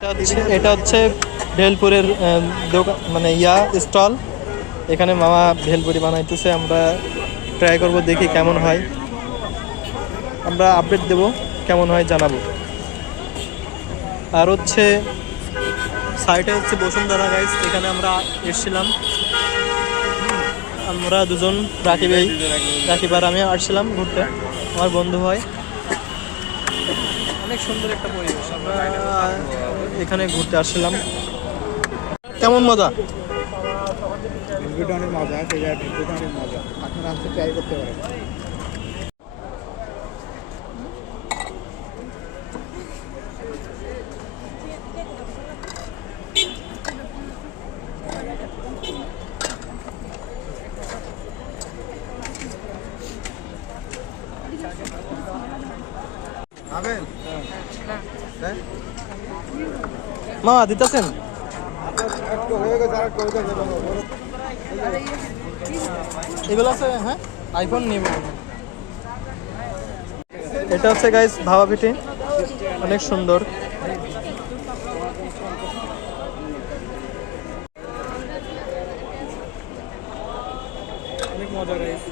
এটা হচ্ছে ভেলপুরের দোকান মানে স্টল। এখানে মামা ভেলপুরি বানাইতেছে, আমরা ট্রাই করব, দেখি কেমন হয়। আমরা আপডেট দেব, কেমন হয় জানাবো। আর হচ্ছে সাইটে হচ্ছে বসুন্ধরা গাইস, এখানে আমরা এসেছিলাম, আমরা দুজন রাকিব আর আমি আসছিলাম ঘুরতে, আমার বন্ধু হয়। অনেক সুন্দর একটা পরিবেশ, আমরা এখানে ঘুরতে আসছিলাম। কেমন মজা? অনেক মজা, অনেক মজা, আপনারা আসতে ট্রাই করতে পারেন। মামা দিতেছেন? এগুলো আছে, হ্যাঁ আইফোন নিব। এটা হচ্ছে গাইস ভাবা পিঠে, অনেক সুন্দর। অনেক মজা গাইস।